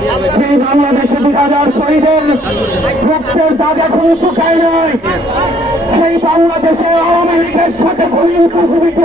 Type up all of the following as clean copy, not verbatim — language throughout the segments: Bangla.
সেই বাংলাদেশে 2000 শহীদের রক্তের দাগ এখনো শুকায় নাই। সেই বাংলাদেশে আওয়ামী লীগের সাথে কোন ইনক্লুসিভিটি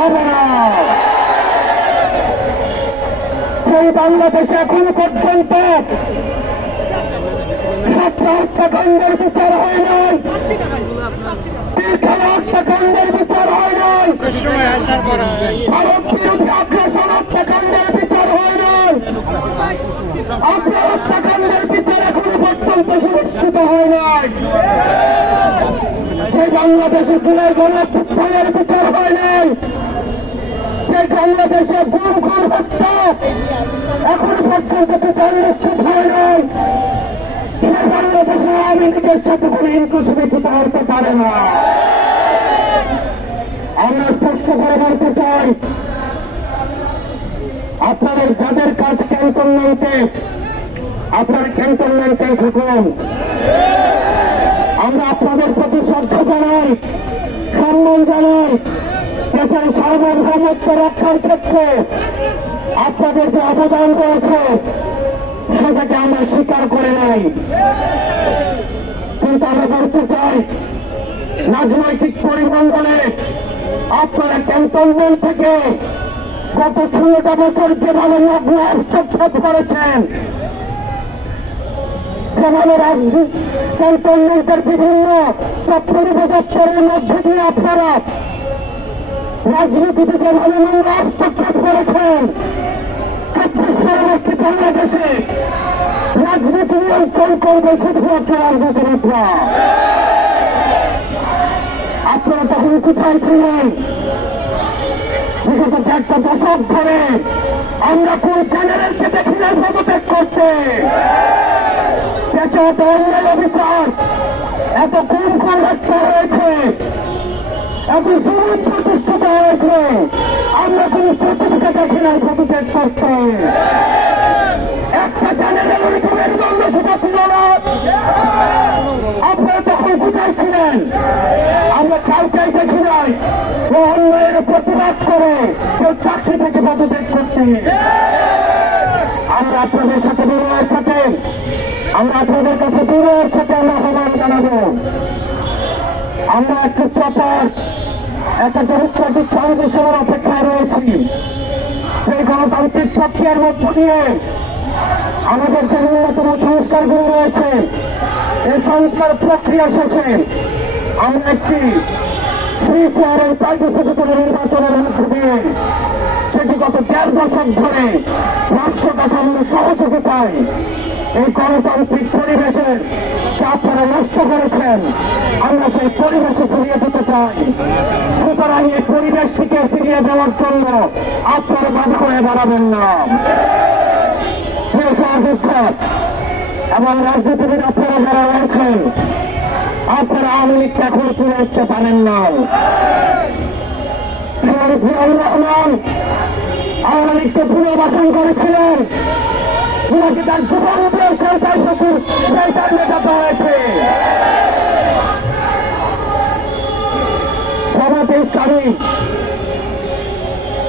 হবে না। সেই বাংলাদেশে এখনো পর্যন্ত 17 হত্যাকাণ্ডের বিচার হয় নাই, হত্যাকাণ্ডের বিচার হয় নাই, ভারত বিরোধী আগ্রাসন হত্যাকাণ্ডের বিচার হয় নাই, আপনার হত্যাকাণ্ডের বিচার এখনো পর্যন্ত সুনিশ্চিত হয় নাই। সেই বাংলাদেশে জুলাই গণঅভ্যুত্থানের বিচার হয় নাই, সেই বাংলাদেশে গুম খুন হত্যা এখনো পর্যন্ত বিচার নিশ্চিত হয় নাই। সেই বাংলাদেশে আওয়ামী লীগের সাথে কোন ইনক্লুসিভিটি হতে পারে না। আমরা স্পষ্ট করে বলতে চাই, আপনাদের যাদের কাজ ক্যান্টনমেন্টে, আপনারা ক্যান্টনমেন্টে থাকুন। আমরা আপনাদের প্রতি শ্রদ্ধা জানাই, সম্মান জানাই। দেশের সার্বভৌমত্ব রক্ষার ক্ষেত্রে আপনাদের যে অবদান রয়েছে সেটাকে আমরা স্বীকার করে নাই। কিন্তু আমরা বলতে চাই, রাজনৈতিক পরিমণ্ডলে আপনারা ক্যান্টনমেন্ট থেকে গত 16টা বছর যেভাবে নগ্ন হস্তক্ষেপ করেছেন, যেভাবে ক্যান্টনমেন্টের বিভিন্ন দপ্তরের মধ্যে দিয়ে আপনারা রাজনীতিতে যেভাবে নোংরা হস্তক্ষেপ করেছেন, পরবর্তী বাংলাদেশে রাজনীতি নিয়ন্ত্রণ করবে শুধুমাত্র রাজনীতিবিদরা। আপনারা তখন কোথায় ছিলেন? বিগত 1 দশক ধরে আমরা কোন চ্যানেলকে দেখি না পদত্যাগ করতে। দেশে এত অন্যায় অবিচার, এত খুন খুন হত্যা হয়েছে, এত জুলুম প্রতিষ্ঠিত হয়েছে, আমরা কোন সার্টিফিকেট দেখি না পদত্যাগ করতে। একটা চ্যানেলের ওইরকম মেরুদণ্ড সেটা ছিল না। আপনারা তখন কোথায় ছিলেন? আমরা কাউকেই দেখি নাই ও অন্যায়ের প্রতিবাদ করে কেউ চাকরি থেকে পদত্যাগ করতে। আমরা আপনাদের সাথে বিনয়ের সাথে, আমরা আপনাদের কাছে বিনয়ের সাথে আমরা আহ্বান জানাবো। আমরা একটু প্রপার একটা ডেমোক্রেটিক ট্রানজিশনের অপেক্ষায় রয়েছি। সেই গণতান্ত্রিক প্রক্রিয়ার মধ্য দিয়ে আমাদের যে ন্যূনতম সংস্কারগুলো রয়েছে, এই সংস্কার প্রক্রিয়া শেষে আমরা একটি ফ্রি ফেয়ার এন্ড পার্টিসিপেটরি নির্বাচনের মধ্য দিয়ে, সেটি গত 1.5 দশক ধরে রাষ্ট্র কাঠামোর সহযোগিতায় এই গণতান্ত্রিক পরিবেশের যা আপনারা নষ্ট করেছেন, আমরা সেই পরিবেশে ফিরিয়ে দিতে চাই। সুতরাং এই পরিবেশটিকে ফিরিয়ে দেওয়ার জন্য আপনারা বাধা হয়ে দাঁড়াবেন না। এবং রাজনীতিবিদ আপনারা যারা রয়েছেন, আপনারা আওয়ামী লীগকে এখনো চলে উঠতে পারেন না। রহমান আওয়ামী লীগকে পুনর্বাসন করেছিলেন, ওনাকে তার জীবন দিয়ে সেইটার মেটাতে হয়েছে। জামাতে ইসলামী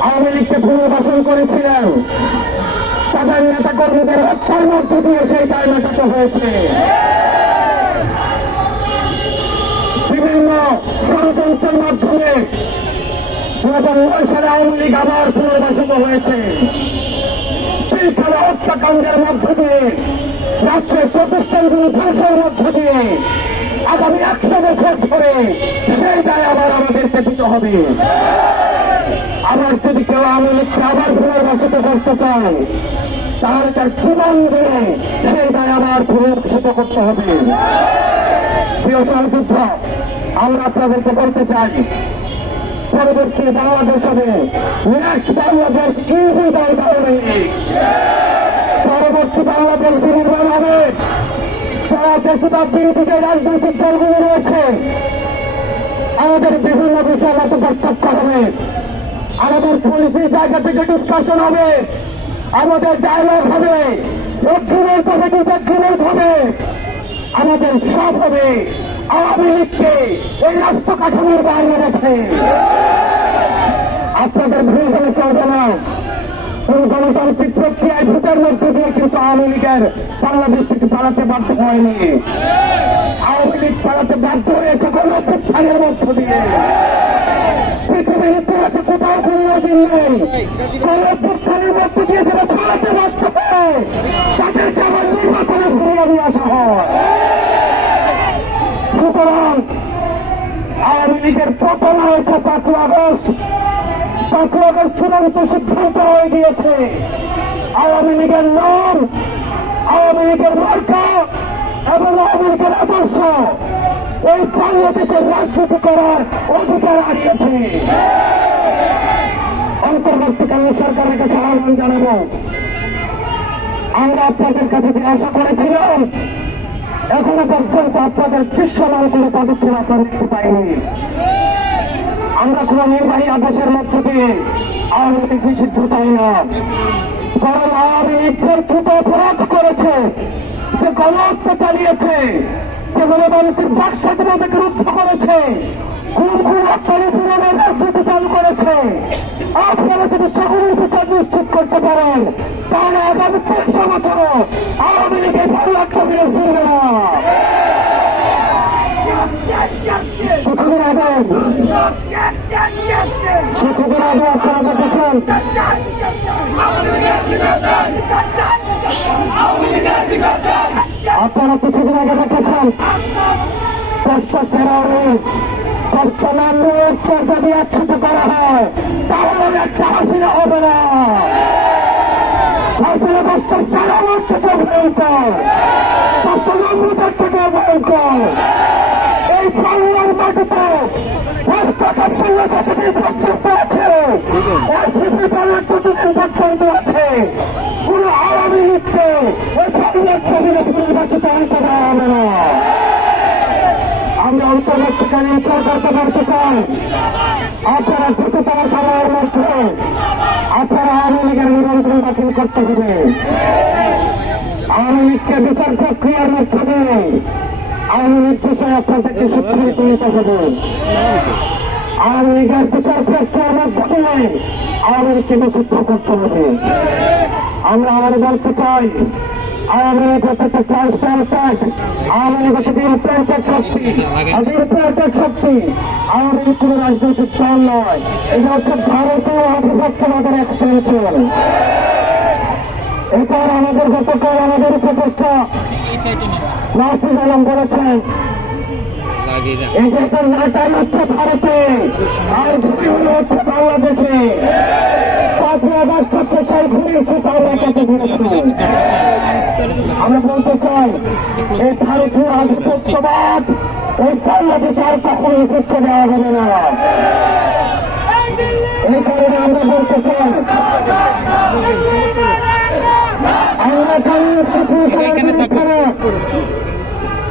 আওয়ামী লীগকে পুনর্বাসন করেছিলেন, তাদের নেতা কর্মীদের হত্যার মধ্য দিয়ে সেইটাই মেটাতে হয়েছে। বিভিন্ন ষড়যন্ত্রের মাধ্যমে 2009 সালে আওয়ামী লীগ আবার পুনর্বাসিত হয়েছে। পিলখানা হত্যাকাণ্ডের মধ্য দিয়ে, রাষ্ট্রের প্রতিষ্ঠানগুলো ধ্বংসের মধ্য দিয়ে আগামী 100 বছর ধরে সেই দায় আবার আমাদেরকে দিতে হবে। আবার যদি কেউ আওয়ামী লীগকে আবার পুনর্বাসিত করতে চান, তাহলে তার জীবন দিয়ে সেই দায় আবার পুনর্বাসিত করতে হবে। প্রিয় সহযোদ্ধা, আমরা আপনাদেরকে বলতে চাই, পরবর্তী বাংলাদেশ হবে নেক্সট বাংলাদেশ ইউজি দল আওয়ামী লীগ। পরবর্তী বাংলাদেশ বিনির্মাণ হবে সারা দেশবাদ বিরোধী যে রাজনৈতিক দলগুলো রয়েছে, আমাদের বিভিন্ন বিষয়ে মত পার্থক্য হবে, আমাদের পলিসির জায়গা থেকে ডিসকাশন হবে, আমাদের ডায়লগ হবে, এগ্রিমেন্ট হবে, ডিসএগ্রিমেন্ট হবে, আমাদের সব হবে আওয়ামী লীগকে এই রাষ্ট্র কাঠামোর বাইরে রেখে। আপনাদের ভুল হলে চলবে না। কোন গণতান্ত্রিক প্রক্রিয়ায় ভোটের মধ্যে দিয়ে কিন্তু আওয়ামী লীগের বাংলাদেশ থেকে পালাতে বাধ্য হয়নি। আওয়ামী লীগ পালাতে বাধ্য হয়েছে গণঅভ্যুত্থানের মধ্য দিয়ে। পৃথিবীর ইতিহাসে কোথাও কোন নজির নেই গণঅভ্যুত্থানের মধ্য দিয়ে যারা পালাতে বাধ্য হয় তাদেরকে আবার নির্বাচনে ফিরিয়ে নিয়ে আসা হয়। সুতরাং আওয়ামী লীগের পতন হয়েছে 5 আগস্ট। 5 আগস্ট চূড়ান্ত সিদ্ধান্ত হয়ে গিয়েছে আওয়ামী লীগের নাম, আওয়ামী লীগের মার্কা এবং আওয়ামী লীগের আদর্শ এই বাংলাদেশের রাজনীতি করার অধিকার হারিয়েছে। অন্তর্বর্তীকালীন সরকারের কাছে আহ্বান জানাবো, আমরা আপনাদের কাছে যে আশা করেছিলাম এখনো পর্যন্ত আপনাদের দৃশ্যমান কোনো পদক্ষেপ আপনারা দেখতে পাইনি। আমরা কোন নির্বাহী আদেশের মধ্য দিয়ে আওয়ামী লীগ নিষিদ্ধ চাই না, বরং আওয়ামী লীগ যে দ্রুত অপরাধ করেছে, যে গণহত্যা চালিয়েছে, যে মানুষের বাক স্বাধীনতাকে রুদ্ধ করেছে, খুন হত্যার পূরণের রাজনীতি চালু করেছে, আপনারা যদি সকলের বিচার নিশ্চিত করতে পারেন তাহলে আগামী 5 বছরও আওয়ামী লীগের ভারত ফিরে ফিরবে না। কিছুদিন আগে আপনারা দেখেছেন কষ্ট ফেরাও কষ্ট নামে যদি একসাথ করা হয় তাহলে একটা হাসিনা হবে না। হাসিনা কষ্ট ফেরানোর থেকে ভয়ঙ্কর, কষ্ট নম্রতার থেকে ভয়ঙ্কর। এই বাংলার মাটিতে রাস্তাঘাট যতদিন পর্যন্ত আছে, এনসিপি দলের যতদিন পর্যন্ত আছে, কোন আওয়ামী লীগকে এই বাংলার জমিনে নির্বাচিত হতে দেওয়া হবে না। আমরা অন্তর্বর্তীকালীন সরকারকে বলতে চাই, আপনারা দ্রুততম সময়ের মধ্যে আপনারা আওয়ামী লীগের নিবন্ধন বাতিল করতে হবে। আওয়ামী লীগকে বিচার প্রক্রিয়ার মধ্যে দিয়ে আওয়ামী লীগ বিষয়ে আপনাদেরকে শিক্ষিত নিতে হবে। আওয়ামী লীগের বিচার প্রক্রিয়ার মধ্যে দিয়ে আওয়ামী লীগকে নিষিদ্ধ করতে হবে। আমরা আমাদের বলতে চাই, আওয়ামী লীগ হচ্ছে একটা ট্রান্সপারেন্ট, আওয়ামী লীগ হচ্ছে ইমপ্ল্যান্টেড শক্তি, ইমপ্ল্যান্টেড শক্তি। আওয়ামী লীগ কোন রাজনৈতিক দল নয়, এটা হচ্ছে ভারতীয় আধিপত্যবাদের এক্সটেনশন। এরপর আমাদের গতকাল আমাদের উপদেষ্টা নাফিজ আলম বলেছেন এই যে একটা নাটাই হচ্ছে ভারতে আর ঘুরি হচ্ছে বাংলাদেশে। 5 আগস্ট হচ্ছে সেই ঘুরিয়েছে বাংলাকে ঘুরেছে। আমরা বলতে চাই এই ভারতীয় আধিপত্যবাদ এই বাংলাদেশে আর কখনো করতে দেওয়া হবে না। এই কারণে আমরা বলতে চাই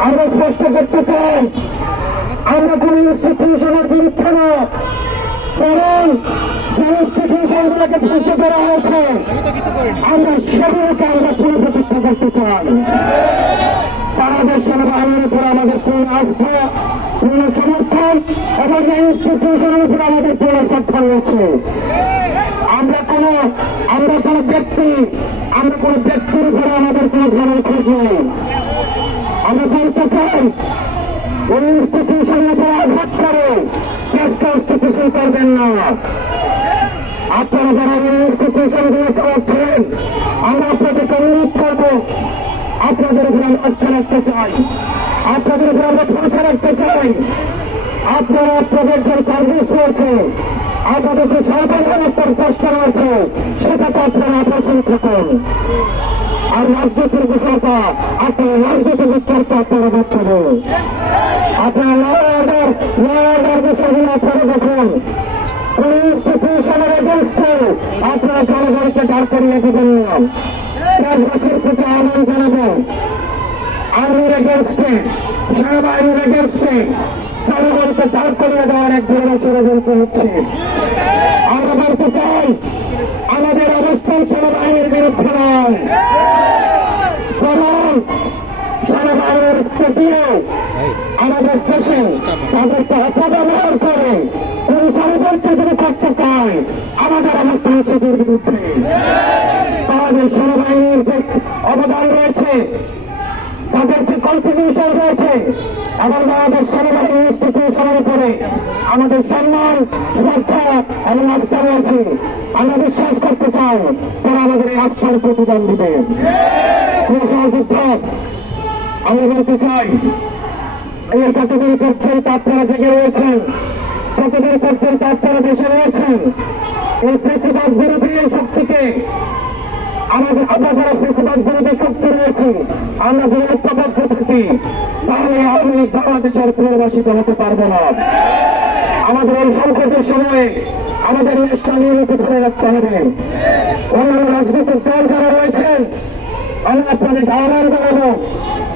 আমরা স্পষ্ট করতে চাই আমরা কোন ইনস্টিটিউশনের বিরুদ্ধে না, কারণ যে ইনস্টিটিউশন গুলোকে ধ্বংস করা হয়েছে আমরা সেগুলোকে আমরা পুনঃপ্রতিষ্ঠা করতে চাই। বাংলাদেশ সেনাবাহিনীর উপর আমাদের পূর্ণ আস্থা, পূর্ণ সমর্থন এবং এই ইনস্টিটিউশনের উপর আমাদের পূর্ণ শ্রদ্ধা রয়েছে। আমরা কোন ব্যক্তির উপরে আমাদের কোন ধরনের খোঁজ নেই। আমরা বলতে চাই ওই ইনস্টিটিউশনের উপর আঘাত করে দেশ কনস্টিটিউশন করবেন না। আপনারা যারা ওই ইনস্টিটিউশন গুলো চালাচ্ছেন আমরা আপনাদেরকে অনুরোধ করব, আপনাদের উপরে আমরা আস্থা রাখতে চাই, আপনাদের উপরে আমরা ভরসা রাখতে চাই। আপনারা আপনাদের যে সার্ভিস রয়েছে, আপনাদের যে সার্বভৌমত্বের প্রশ্ন রয়েছে সেটাতে আপনারা অপারেশন থাকুন। আর রাজনীতির বিষয়টা আপনারা রাজনীতির উত্তরটা আপনারা দেখবেন। আপনারা ল অর্ডার বিষয়গুলো আপনারা দেখুন। কোন ইনস্টিটিউশনের এগেন্স্টে আপনারা জনগণকে দাঁড় করিয়ে দেবেন না। দেশবাসীর প্রতি আহ্বান জানাবেন, আর্মির এগেন্স্টে, সেনাবাহিনীর এগেন্স্টে জনগণকে দাঁড় করিয়ে দেওয়ার এক ধরনের ষড়যন্ত্র হচ্ছে। আমরা বলতে চাই আমাদের অবস্থান সেনাবাহিনীর বিরুদ্ধে নয়, বরং সেনাবাহিনীর দিয়ে আমাদের দেশে তাদেরকে অপব্যবহার করে কোন ষড়যন্ত্র যদি করতে চায় আমাদের অবস্থান সংস্কৃতির বিরুদ্ধে। তাদের সেনাবাহিনীর যে অবদান রয়েছে, তাদের যে কন্ট্রিবিউশন রয়েছে, এবং বাংলাদেশ সেনাবাহিনী ইনস্টিটিউশনের উপরে আমাদের সম্মান, শ্রদ্ধা এবং আস্থা রয়েছে। আমরা বিশ্বাস করতে চাই তারা আমাদের এই আস্থার প্রতিদান দিবে। সহযোদ্ধ আমরা বলতে চাই, এই যতদিন পর্যন্ত আপনারা জেগে রয়েছেন, যতদিন পর্যন্ত আপনারা দেশে রয়েছেন, এই ফেসিবাদ বিরোধী এই শক্তিকে আমরা যারা ফেসিবাদ বিরোধী শক্তি রয়েছে, আমরা যদি ঐক্যবদ্ধ থাকি, তাহলে আওয়ামী লীগ বাংলাদেশের পুনর্বাসিত হতে পারবে না। আমাদের এই সংকটের সময়ে আমাদের দেশটা নিয়মিত ধরে রাখতে হবে। অন্যান্য রাজনৈতিক দল যারা রয়েছেন, আমি আপনাদের আহ্বান জানাবো,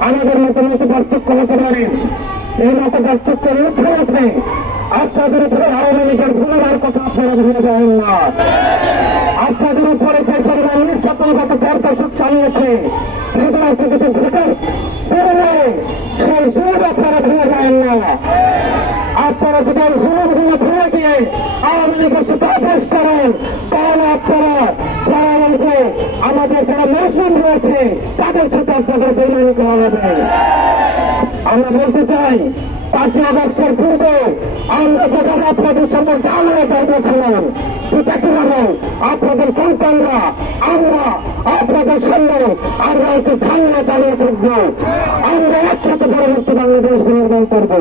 আমাদের মতো পার্থক্য হতে পারে, এই মতো পার্থক্যের ঊর্ধ্বে আছে আপনাদের উপরে আওয়ামী লীগের ভুলের কথা আপনারা ভুলে যাবেন না। আপনাদের উপরে যে পরিমাণ নির্যাতন গত 4 দশক চালিয়েছে, সুতরাং কিছু ঘটে সেই জুলুম আপনারা ভুলে যাবেন না। আপনারা যদি জুলুমগুলো ভুলে গিয়ে আওয়ামী লীগের সাথে অভ্যাস করেন, তাহলে আপনারা যারা রয়েছে, আমাদের যারা মুসলিম রয়েছে, তাদের সাথে আপনাদের বেইমানি করা হবে। আমরা বলতে চাই, 5 আগস্টের পূর্বে আমরা যেখানে আপনাদের সঙ্গে গালে দাঁড়িয়েছিলাম, ঠিক একইভাবে আপনাদের সন্তানরা, আমরা আপনাদের সঙ্গে আমরা হচ্ছে ঠান্ডা দাঁড়িয়ে থাকবো। আমরা একসাথে পরবর্তী বাংলাদেশ নির্মাণ করবো।